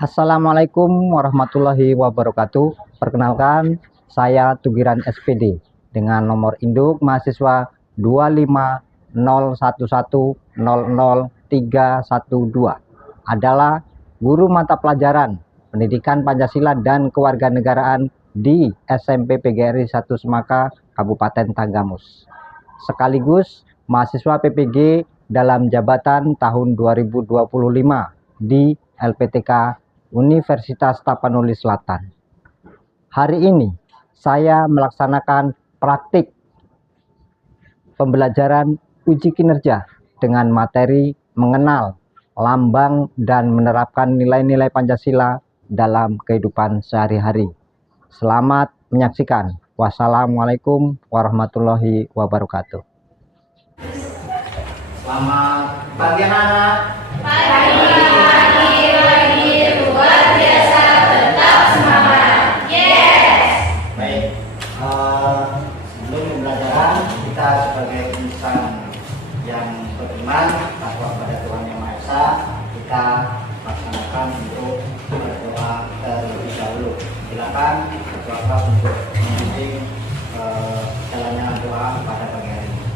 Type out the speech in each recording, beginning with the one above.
Assalamualaikum warahmatullahi wabarakatuh. Perkenalkan, saya Tugiran SPD dengan nomor induk mahasiswa 25011000312 adalah guru mata pelajaran Pendidikan Pancasila dan Kewarganegaraan di SMP PGRI 1 Semaka, Kabupaten Tanggamus. Sekaligus mahasiswa PPG dalam jabatan tahun 2025 di LPTK Universitas Tapanuli Selatan. Hari ini saya melaksanakan praktik pembelajaran uji kinerja dengan materi mengenal lambang dan menerapkan nilai-nilai Pancasila dalam kehidupan sehari-hari. Selamat menyaksikan. Wassalamualaikum warahmatullahi wabarakatuh. Selamat pagi anak-anak. Pagi luar biasa, tetap semangat. Yes. Baik, sebelum pembelajaran kita sebagai insan yang beriman takwa kepada Tuhan Yang Maha Esa, kita laksanakan untuk berdoa terlebih dahulu. Silakan berdoa untuk membimbing jalannya doa pada pagi hari ini.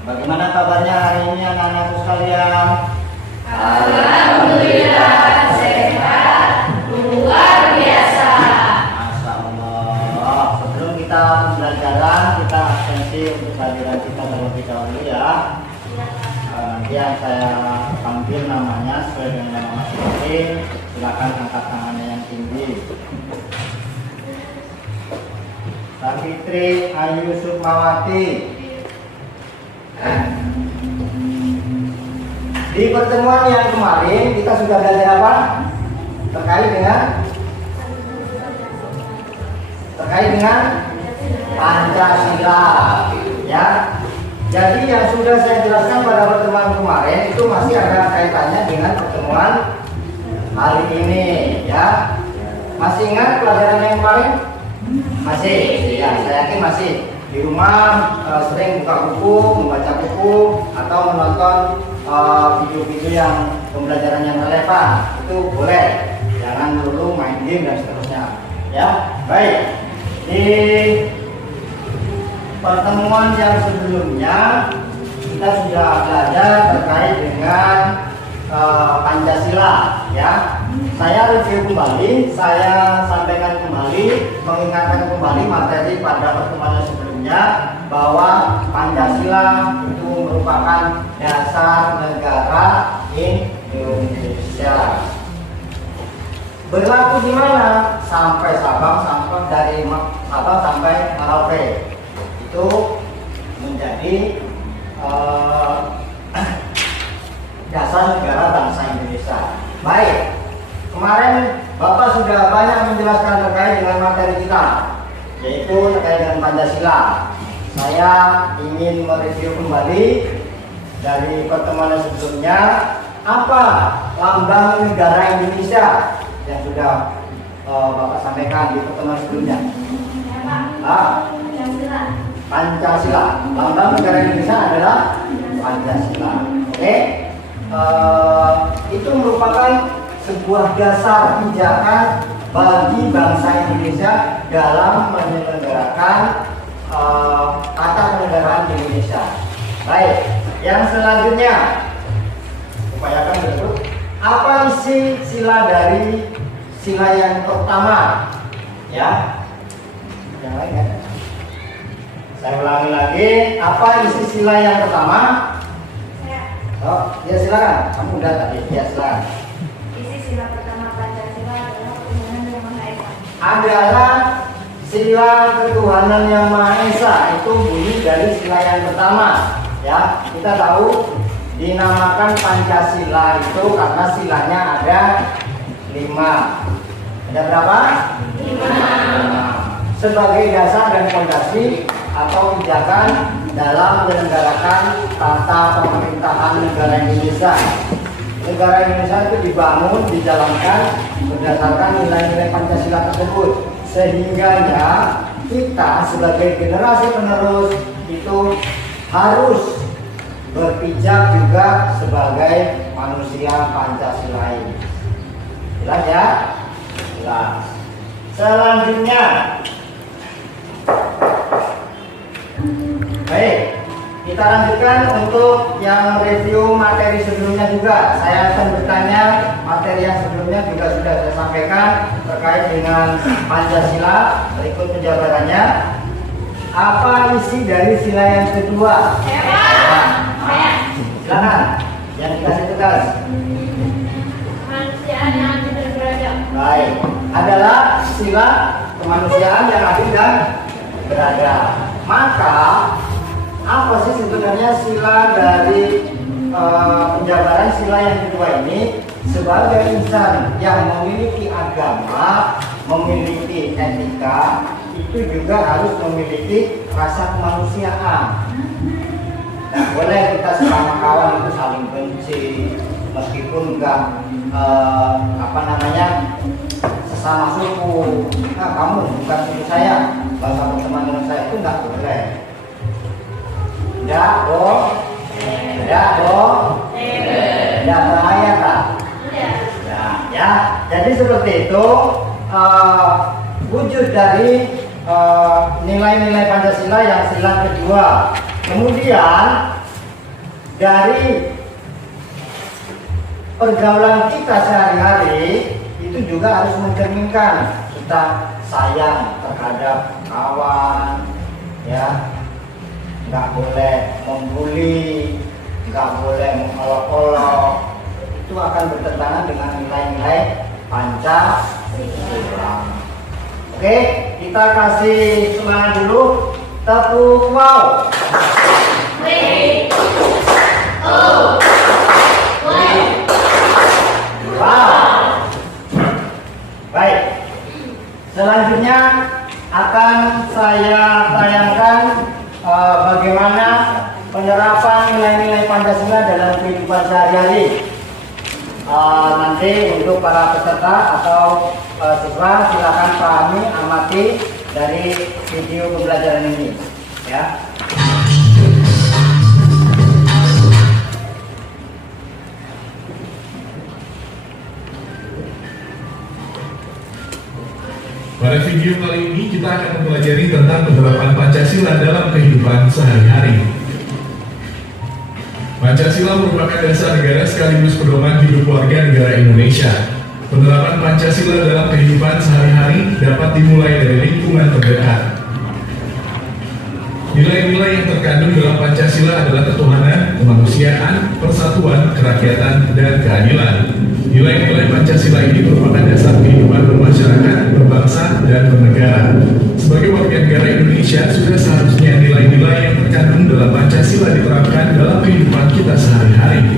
Bagaimana kabarnya hari ini anak-anakku sekalian? Alhamdulillah sehat, luar biasa. Masya Allah. Sebelum kita pembelajaran, kita absensi untuk pelajaran kita terlebih dahulu ya. Nanti yang saya panggil namanya sesuai dengan nama masing-masing. Silakan angkat tangannya yang tinggi. Savitri Ayu Sukmawati. Di pertemuan yang kemarin kita sudah belajar apa? Terkait dengan Pancasila, ya. Jadi yang sudah saya jelaskan pada pertemuan kemarin itu masih ada kaitannya dengan pertemuan hari ini, ya. Masih ingat pelajaran yang kemarin? Masih, ya. Saya yakin masih. Di rumah sering buka buku, membaca buku, atau menonton video-video yang pembelajaran yang relevan. Itu boleh, jangan dulu main game dan seterusnya, ya. Baik, di pertemuan yang sebelumnya kita sudah belajar terkait dengan Pancasila, ya. Saya review kembali, saya sampaikan kembali, mengingatkan kembali materi pada pertemuan sebelumnya bahwa Pancasila itu merupakan dasar negara Indonesia. Berlaku di mana? Sampai Sabang, sampai dari Sabang sampai Merauke. Itu menjadi dasar negara bangsa Indonesia. Baik. Kemarin Bapak sudah banyak menjelaskan terkait dengan materi kita, yaitu terkait dengan Pancasila. Saya ingin mereview kembali dari pertemuan sebelumnya, apa lambang negara Indonesia yang sudah Bapak sampaikan di pertemuan sebelumnya. Pancasila. Lambang negara Indonesia adalah Pancasila. Oke. Itu merupakan sebuah dasar pijakan bagi bangsa Indonesia dalam menyelenggarakan tata kenegaraan di Indonesia. Baik, Yang selanjutnya, upayakan betul. Apa isi sila dari sila yang pertama? Ya, yang lain ya. Saya ulangi lagi. Apa isi sila yang pertama? Oh, ya silakan. Kamu udah tadi. Ya silakan. Isi sila pertama Pancasila adalah ketuhanan yang Maha Esa. Adalah sila ketuhanan yang Maha Esa. Itu bunyi dari sila yang pertama. Ya, kita tahu dinamakan Pancasila itu karena silanya ada 5. Ada berapa? 5. Sebagai dasar dan fondasi atau pijakan dalam menyelenggarakan tata pemerintahan negara Indonesia. Negara Indonesia itu dibangun, dijalankan berdasarkan nilai-nilai Pancasila tersebut. Sehingga kita sebagai generasi penerus itu harus berpijak juga sebagai manusia Pancasila. Jelas ya? Jelas. Selanjutnya, baik, kita lanjutkan untuk yang review materi sebelumnya juga. Saya akan bertanya materi yang sebelumnya juga sudah saya sampaikan terkait dengan Pancasila. Berikut penjabarannya. Apa isi dari sila yang kedua? Silakan, yang dikasih tugas. Kemanusiaan yang adil dan beradab. Baik, adalah sila kemanusiaan yang adil dan beradab. Maka apa sih sebenarnya sila dari penjabaran sila yang kedua ini? Sebagai insan yang memiliki agama, memiliki etika, itu juga harus memiliki rasa kemanusiaan. Nah, boleh kita sesama kawan itu saling benci, meskipun enggak sesama suku. Nah, kamu bukan suku saya, bahasa berteman dengan saya itu enggak boleh. Enggak dong, enggak bahaya tak? Nah, ya, jadi seperti itu wujud dari nilai-nilai Pancasila yang sila kedua. Kemudian dari pergaulan kita sehari-hari itu juga harus mencerminkan kita sayang terhadap kawan, ya, nggak boleh membuli, nggak boleh mengolok-olok. Itu akan bertentangan dengan nilai-nilai Pancasila. Oke, kita kasih semangat dulu. Tepuk wow. Wow. Baik. Selanjutnya akan saya tayangkan bagaimana penerapan nilai-nilai Pancasila dalam kehidupan sehari-hari. Nanti untuk para peserta atau siswa silakan pahami, amati dari video pembelajaran ini, ya. Pada video kali ini kita akan mempelajari tentang penerapan Pancasila dalam kehidupan sehari-hari. Pancasila merupakan dasar negara sekaligus pedoman hidup warga negara Indonesia. Penerapan Pancasila dalam kehidupan sehari-hari dapat dimulai dari lingkungan terdekat. Nilai-nilai yang terkandung dalam Pancasila adalah ketuhanan, kemanusiaan, persatuan, kerakyatan, dan keadilan. Nilai-nilai Pancasila ini merupakan dasar kehidupan bermasyarakat, berbangsa, dan bernegara. Sebagai warga negara Indonesia, sudah seharusnya nilai-nilai yang terkandung dalam Pancasila diterapkan dalam kehidupan kita sehari-hari.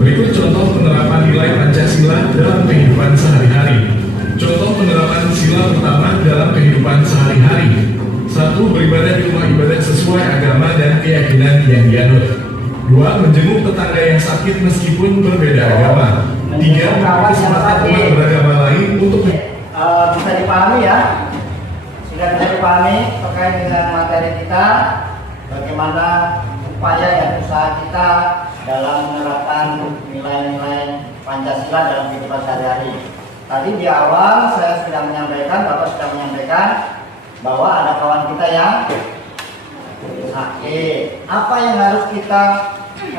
Berikut contoh penerapan nilai Pancasila dalam kehidupan sehari-hari. Contoh penerapan sila pertama dalam kehidupan sehari-hari. 1. Beribadah di rumah ibadah sesuai agama dan keyakinan yang dianut. 2. Menjenguk tetangga yang sakit meskipun berbeda agama. 3. Memberi kesempatan umat beragama lain untuk bisa dipahami ya. Sudah bisa dipahami terkait dengan materi kita, bagaimana upaya dan usaha kita dalam menerapkan nilai-nilai Pancasila dalam kehidupan sehari-hari. Tadi di awal saya sudah menyampaikan, Bapak sudah menyampaikan bahwa ada kawan kita yang sakit. Apa yang harus kita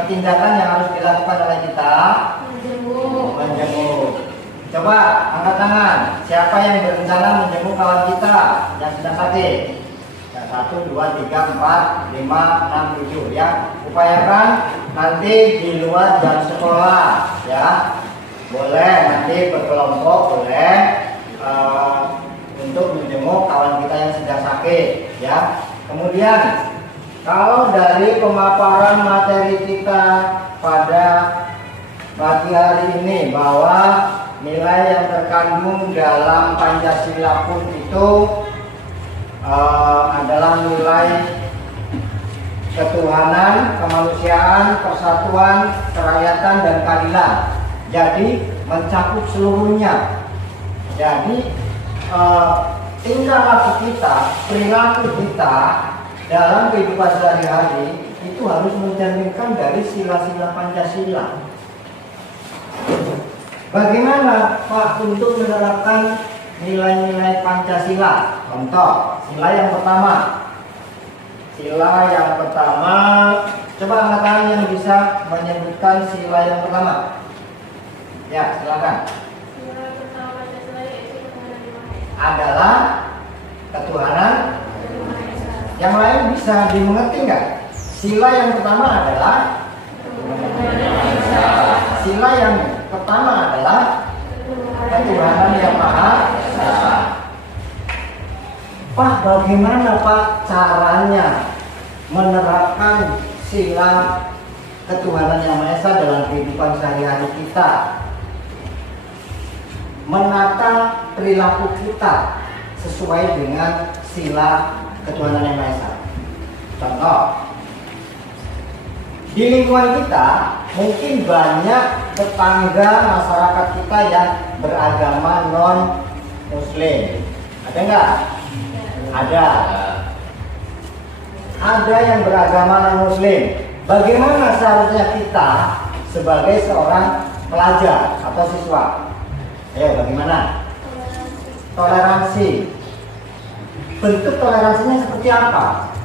tindakan yang harus dilakukan oleh kita? Menjenguk. Coba angkat tangan. Siapa yang berencana menjenguk kawan kita yang sedang sakit? Ya, 1, 2, 3, 4, 5, 6, 7 ya. Upayakan nanti di luar jam sekolah ya. Boleh nanti berkelompok, boleh untuk menjenguk kawan kita yang sedang sakit ya. Kemudian kalau dari pemaparan materi kita pada pagi hari ini bahwa nilai yang terkandung dalam Pancasila pun itu adalah nilai ketuhanan, kemanusiaan, persatuan, kerakyatan, dan keadilan. Jadi mencakup seluruhnya. Jadi tingkah laku kita, perilaku kita dalam kehidupan sehari-hari itu harus mencerminkan dari sila-sila Pancasila. Bagaimana Pak untuk menerapkan nilai-nilai Pancasila? Contoh, sila yang pertama. Sila yang pertama, coba angkat tangan yang bisa menyebutkan sila yang pertama. Ya, silakan. Sila pertama Pancasila yaitu ketuhanan yang Maha Esa. Adalah ketuhanan. Yang Maha Esa. Yang lain bisa dimengerti nggak? Sila yang pertama adalah sila yang pertama adalah ketuhanan yang Maha Esa. Pak, bagaimana Pak caranya menerapkan sila ketuhanan yang Maha Esa dalam kehidupan sehari-hari kita? Menata perilaku kita sesuai dengan sila ketuhanan yang Maha Esa. Contoh, di lingkungan kita mungkin banyak tetangga masyarakat kita yang beragama non Muslim. Ada nggak? Ada. Ada yang beragama non Muslim. Bagaimana seharusnya kita sebagai seorang pelajar atau siswa? Ayo, bagaimana? Toleransi. Bentuk toleransinya seperti apa?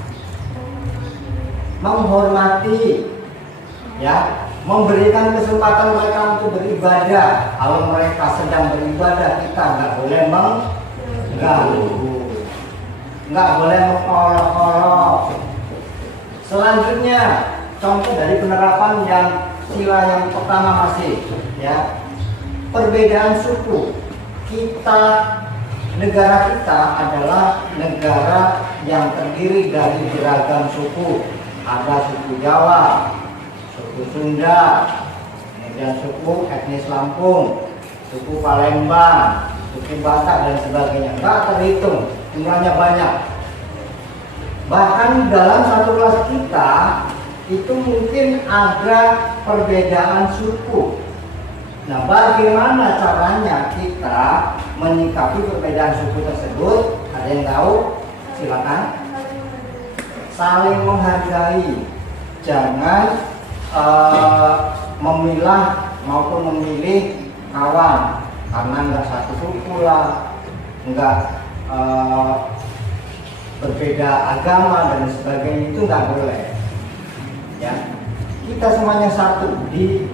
Menghormati, ya, memberikan kesempatan mereka untuk beribadah. Kalau mereka sedang beribadah, kita nggak boleh mengganggu, nggak boleh mengolok-olok. Selanjutnya, contoh dari penerapan yang sila yang pertama masih, ya, perbedaan suku. Negara kita adalah negara yang terdiri dari beragam suku. Ada suku Jawa, suku Sunda, kemudian suku etnis Lampung, suku Palembang, suku Batak, dan sebagainya. Nggak terhitung, jumlahnya banyak. Bahkan dalam satu kelas kita itu mungkin ada perbedaan suku. Nah, bagaimana caranya kita menyikapi perbedaan suku tersebut? Ada yang tahu? Silakan. Saling menghargai, jangan memilah maupun memilih kawan karena nggak satu suku lah, nggak berbeda agama dan sebagainya, itu nggak boleh. Ya, kita semuanya satu di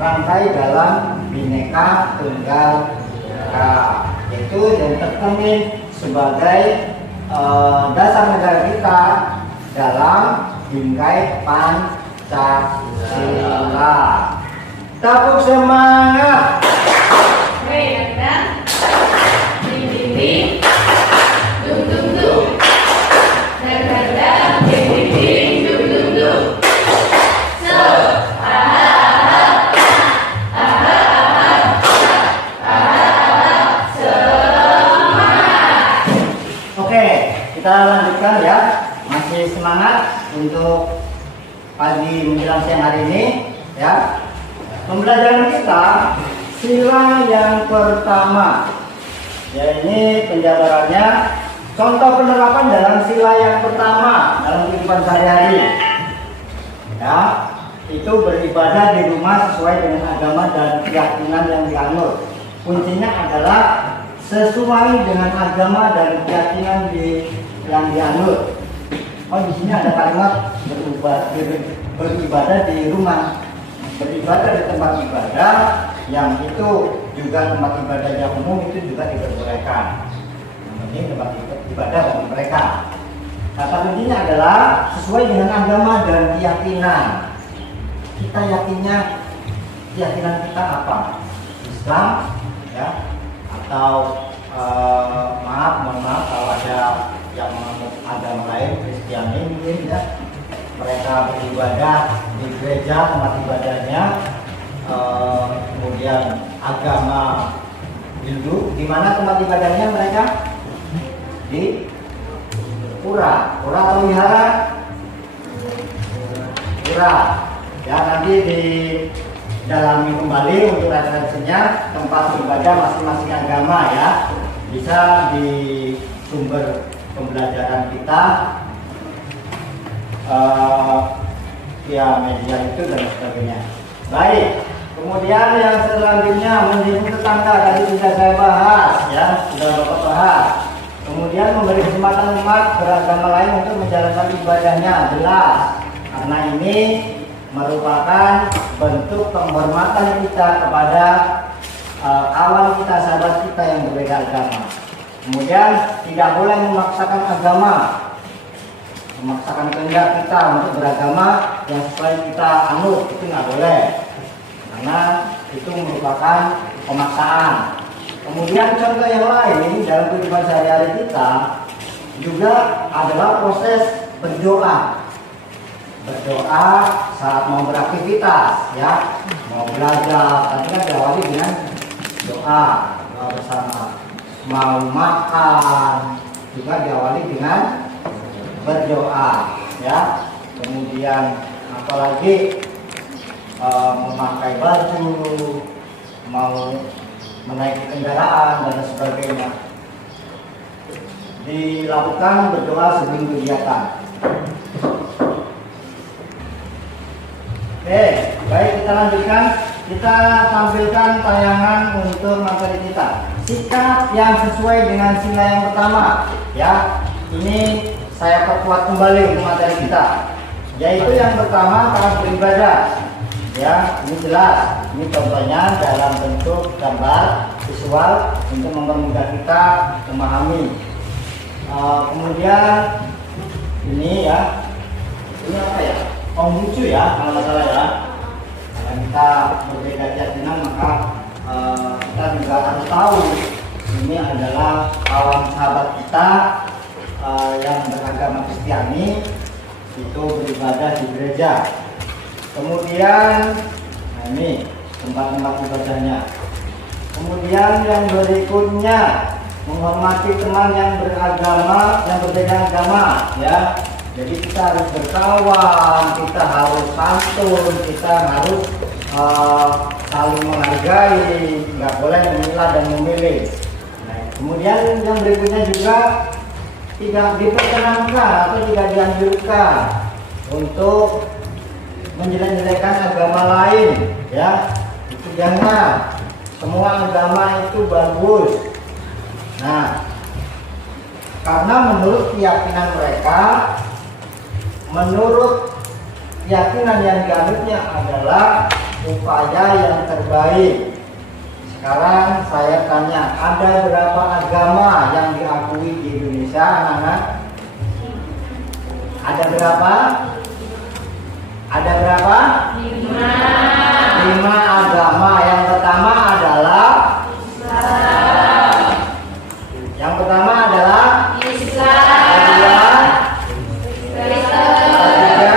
rangkai dalam Bhinneka Tunggal Ika, yaitu yang tercermin sebagai dasar negara kita dalam bingkai Pancasila. Tepuk semangat. Oke, kita lanjutkan ya. Masih semangat untuk pagi menjelang siang hari ini ya. Pembelajaran kita sila yang pertama, ya, ini penjabarannya. Contoh penerapan dalam sila yang pertama dalam kehidupan sehari-hari, ya, itu beribadah di rumah sesuai dengan agama dan keyakinan yang dianut. Kuncinya adalah sesuai dengan agama dan keyakinan yang dianut. Oh, di sini ada kalimat beribadah di rumah, beribadah di tempat ibadah yang itu juga tempat ibadahnya umum itu juga diperbolehkan. Ini tempat ibadah bagi mereka. Kata kuncinya adalah sesuai dengan agama dan keyakinan. Kita yakinnya, keyakinan kita apa? Islam, ya, atau mohon maaf kalau ada yang menganut agama lain, Kristiani mungkin ya, mereka beribadah di gereja tempat ibadahnya, kemudian agama Hindu, di mana tempat ibadahnya mereka di pura atau wihara, pura. Ya, nanti didalami kembali untuk referensinya tempat ibadah masing-masing agama ya, bisa di sumber pembelajaran kita via media itu dan sebagainya. Baik, kemudian yang selanjutnya menjemput tetangga tadi sudah saya bahas ya, sudah Bapak bahas. Kemudian memberi kesempatan umat beragama lain untuk menjalankan ibadahnya, jelas, karena ini merupakan bentuk penghormatan kita kepada kawan kita, sahabat kita yang berbeda agama. Kemudian tidak boleh memaksakan agama, memaksakan kehendak kita untuk beragama yang sesuai kita anut, itu nggak boleh, karena itu merupakan pemaksaan. Kemudian contoh yang lain dalam kehidupan sehari-hari kita juga adalah proses berdoa. Berdoa saat mau beraktivitas ya, mau belajar, tadi kan diawali dengan doa bersama. Mau makan juga diawali dengan berdoa ya. Kemudian apalagi memakai baju, mau menaiki kendaraan dan sebagainya, dilakukan berdoa sebelum kegiatan. Oke, baik, kita lanjutkan. Kita tampilkan tayangan untuk materi kita. Sikap yang sesuai dengan sila yang pertama ya. Ini saya perkuat kembali untuk materi kita, yaitu yang pertama taat beribadah ya. Ini jelas, ini contohnya dalam bentuk gambar visual untuk mempermudah kita memahami. Kemudian ini ya, ini apa ya, Konghucu ya kalau nggak salah ya. Karena kita berbeda keyakinan maka kita juga harus tahu ini adalah kawan sahabat kita yang beragama Kristiani, itu beribadah di gereja. Kemudian nah ini tempat-tempat ibadahnya. Kemudian yang berikutnya menghormati teman yang beragama, yang berbeda agama ya. Jadi kita harus berkawan, kita harus santun, kita harus saling menghargai, nggak boleh memilah dan memilih. Nah, kemudian yang berikutnya juga tidak diperkenankan atau tidak dianjurkan untuk menjelek-jelekan agama lain ya. Itu jangan, semua agama itu bagus. Nah, karena menurut keyakinan mereka, menurut keyakinan yang dianutnya adalah upaya yang terbaik. Sekarang saya tanya, ada berapa agama yang diakui di Indonesia, anak-anak? Ada berapa? Ada berapa? 5 agama. Yang pertama adalah Islam. Yang pertama adalah Islam. Ketiga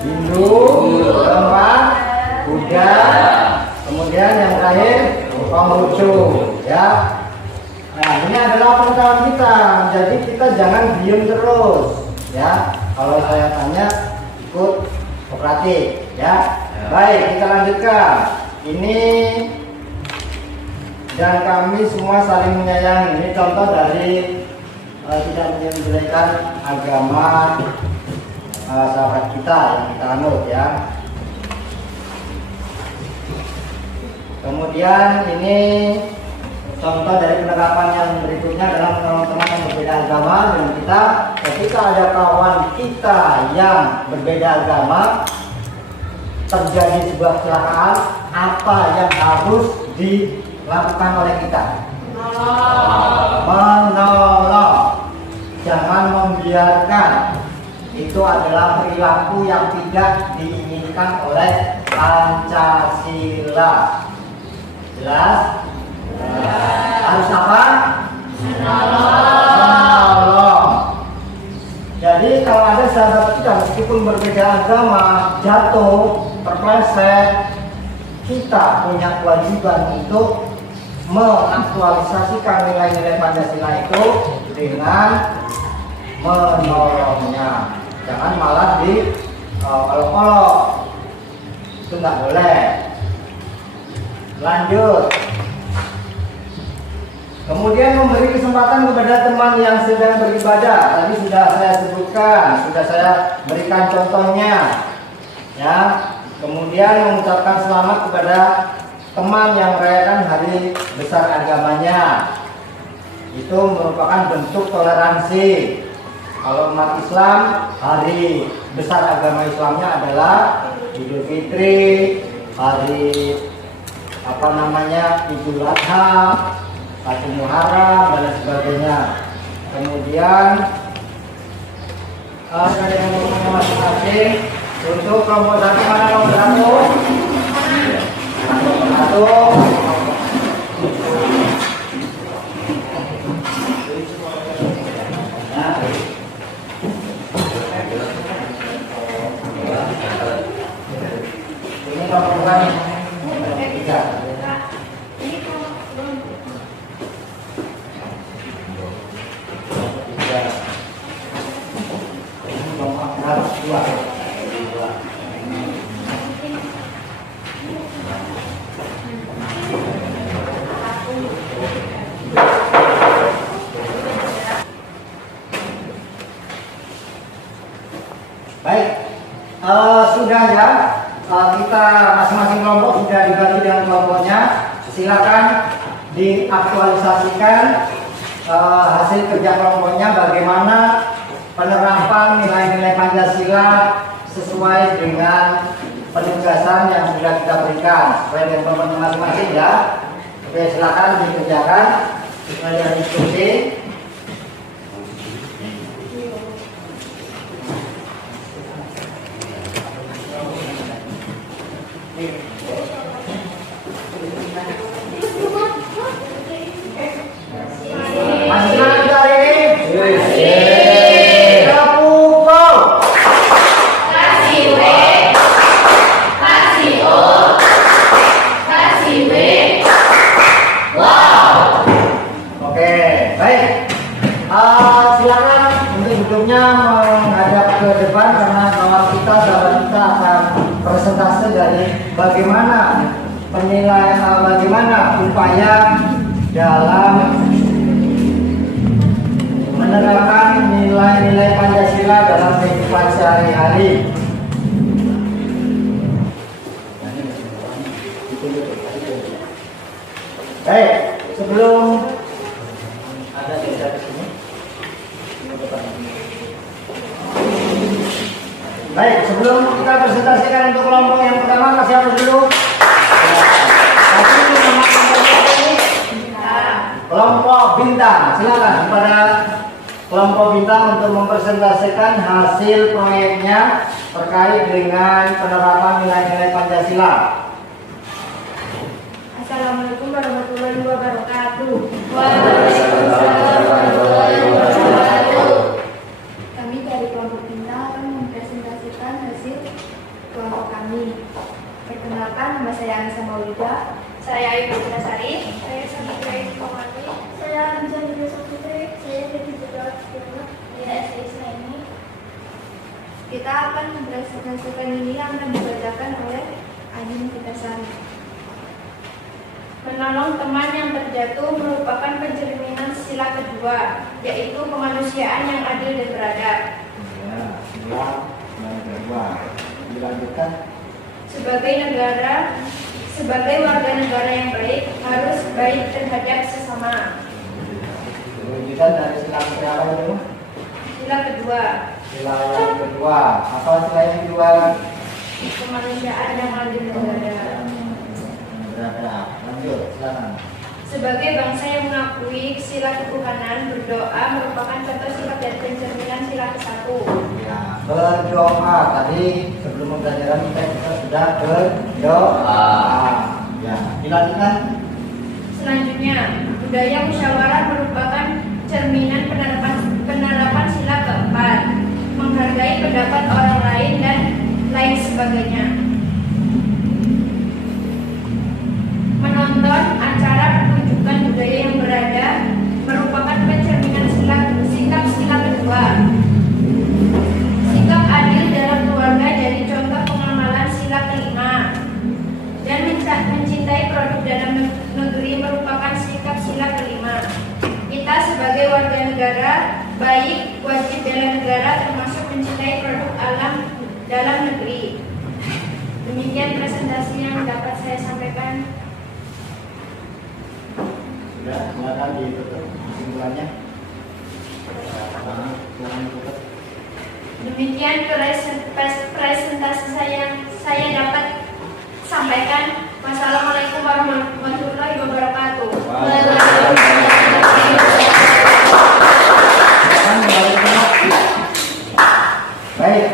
Hindu. Keempat Buddha. Kemudian yang terakhir Konghucu ya. Nah, ini adalah pengetahuan kita. Jadi kita jangan diem terus ya. Kalau saya tanya ikut kooperatif ya. Baik, kita lanjutkan. Ini dan kami semua saling menyayangi. Ini contoh dari tidak menjelekkan agama sahabat kita yang kita anut ya. Kemudian ini contoh dari penerapan yang berikutnya adalah teman-teman yang berbeda agama dengan kita. Ketika ada kawan kita yang berbeda agama, terjadi sebuah kecelakaan, apa yang harus dilakukan oleh kita? Menolong. Jangan membiarkan. Itu adalah perilaku yang tidak diinginkan oleh Pancasila. Jelas? Harus apa? Menolong. Jadi kalau ada sahabat kita meskipun berbeda agama jatuh, terpleset, kita punya kewajiban untuk mengaktualisasikan nilai-nilai Pancasila itu dengan menolongnya. Jangan malah olok-olok, itu nggak boleh. Lanjut. Kemudian memberi kesempatan kepada teman yang sedang beribadah. Tadi sudah saya sebutkan, sudah saya berikan contohnya. Ya. Kemudian mengucapkan selamat kepada teman yang merayakan hari besar agamanya. Itu merupakan bentuk toleransi. Kalau umat Islam, hari besar agama Islamnya adalah Idul Fitri, hari Idul Adha, Satu Muharram dan sebagainya. Kemudian ada yang ngomongnya masing-masing. Untuk kelompok satu, mana kelompok satu? Satu. Ini kelompok tiga. Baik, sudah ya, kita masing-masing kelompok sudah dibagi dengan kelompoknya. Silakan diaktualisasikan hasil kerja kelompoknya, bagaimana penerapan nilai-nilai Pancasila sesuai dengan penugasan yang sudah kita berikan sesuai dengan kelompok masing-masing ya. Oke, silakan dikerjakan sesuai dengan instruksi. Masih semangat kita hari ini? Kita pukul. Kasih W, kasih O, kasih W. Wow. Oke, baik. Silakan untuk duduknya menghadap ke depan karena kawan kita, sahabat kita akan presentase dari bagaimana bagaimana upaya dalam menerapkan nilai-nilai Pancasila dalam kehidupan sehari-hari. Baik, sebelum ada tidak di sini. Baik, sebelum kita presentasikan untuk kelompok yang pertama, kasih apa dulu? Kelompok bintang, silakan kepada kelompok bintang untuk mempresentasikan hasil proyeknya terkait dengan penerapan nilai-nilai Pancasila. Assalamualaikum warahmatullahi wabarakatuh. Waalaikumsalam warahmatullahi wabarakatuh. Kami dari kelompok bintang akan mempresentasikan hasil kelompok kami. Perkenalkan, nama saya Anissa Maulida. Saya Ayu Putrasari. Saya Samitra Komani. Saya Anissa Nidesa Putri. Saya Dedi Putra di SDISNA ini. Kita akan mempresentasikan ini yang akan dibacakan oleh Ayu Putrasari. Menolong teman yang terjatuh merupakan pencerminan sila kedua, yaitu kemanusiaan yang adil dan beradab. Ya, sila yang kedua. Dilanjutkan. Sebagai negara, sebagai warga negara yang baik harus baik terhadap sesama. Perwujudan dari sila berapa itu? Sila kedua, Sila yang kedua. Apa sila yang kedua? kemanusiaan yang adil negara. Berada. Lanjut, silakan. Sebagai bangsa yang mengakui sila ketuhanan, berdoa merupakan contoh sifat dan pencerminan sila ke-1. Ya, berdoa. Tadi sebelum pembelajaran kita sudah berdoa. Ya, dilanjutkan. Selanjutnya, budaya musyawarah merupakan cerminan penerapan sila ke-4, menghargai pendapat orang lain dan lain sebagainya. Menonton acara pertunjukan budaya yang berada merupakan pencerminan sikap sila kedua. Sikap adil dalam keluarga jadi contoh pengamalan sila ke-5. Dan mencintai produk dalam negeri merupakan sikap sila ke-5. Kita sebagai warga negara baik wajib bela negara termasuk mencintai produk alam dalam negeri. Demikian presentasi yang dapat saya sampaikan. Sudah, silakan ditutup kesimpulannya. Silakan ditutup. Demikian presentasi saya dapat sampaikan. Wassalamualaikum warahmatullahi wabarakatuh. Baik,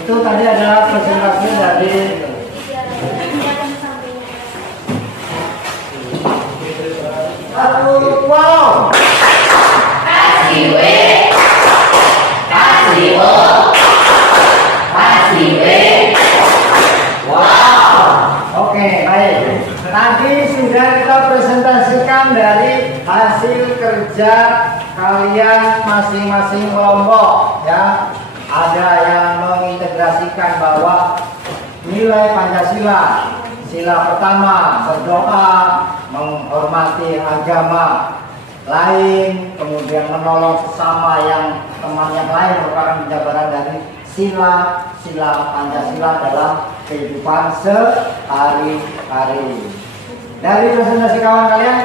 itu tadi adalah presentasi dari wow. Oke, baik. Tadi sudah kita presentasikan dari hasil kerja kalian masing-masing kelompok, ya. Ada yang mengintegrasikan bahwa nilai Pancasila, sila pertama berdoa, menghormati agama lain, kemudian menolong sesama yang teman yang lain merupakan penjabaran dari sila Pancasila dalam kehidupan sehari-hari. Dari presentasi kawan kalian,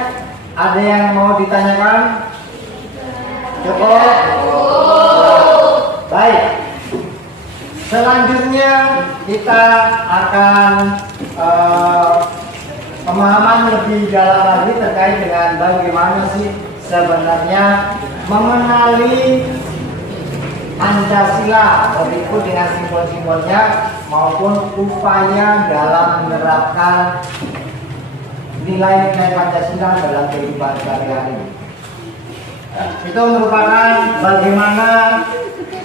ada yang mau ditanyakan? Cukup? Baik. Selanjutnya kita akan pemahaman lebih dalam lagi terkait dengan bagaimana sih sebenarnya mengenali Pancasila, berikut dengan simbol-simbolnya maupun upaya dalam menerapkan nilai-nilai Pancasila dalam kehidupan sehari-hari. Itu merupakan bagaimana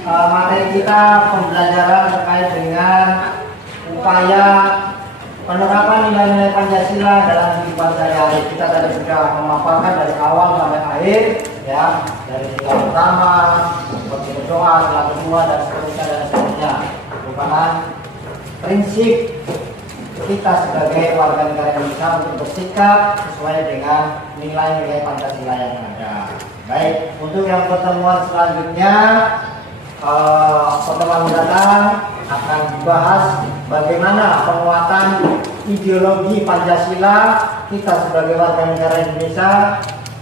materi kita pembelajaran terkait dengan upaya penerapan nilai-nilai Pancasila dalam kehidupan sehari-hari. Kita tadi sudah memaparkan dari awal sampai akhir, ya, dari sila pertama, seperti berdoa, sila kedua, dan seterusnya. Merupakan prinsip kita sebagai warga negara Indonesia untuk bersikap sesuai dengan nilai-nilai Pancasila yang ada. Baik, untuk yang pertemuan selanjutnya, pertemuan mendatang akan dibahas bagaimana penguatan ideologi Pancasila kita sebagai warga negara Indonesia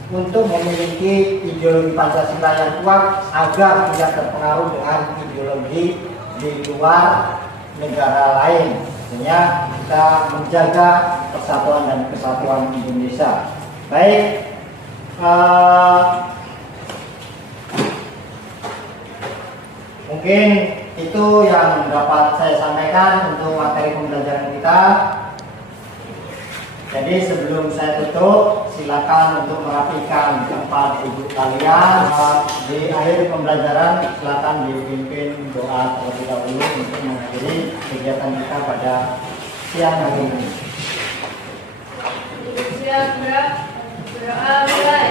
untuk memiliki ideologi Pancasila yang kuat agar tidak terpengaruh dengan ideologi di luar negara lain. Artinya kita menjaga persatuan dan kesatuan Indonesia. Baik, mungkin itu yang dapat saya sampaikan untuk materi pembelajaran kita. Jadi sebelum saya tutup, silakan untuk merapikan tempat duduk kalian. Di akhir pembelajaran silakan dipimpin doa terlebih dahulu untuk mengakhiri kegiatan kita pada siang hari ini. Siap, berdoa mulai.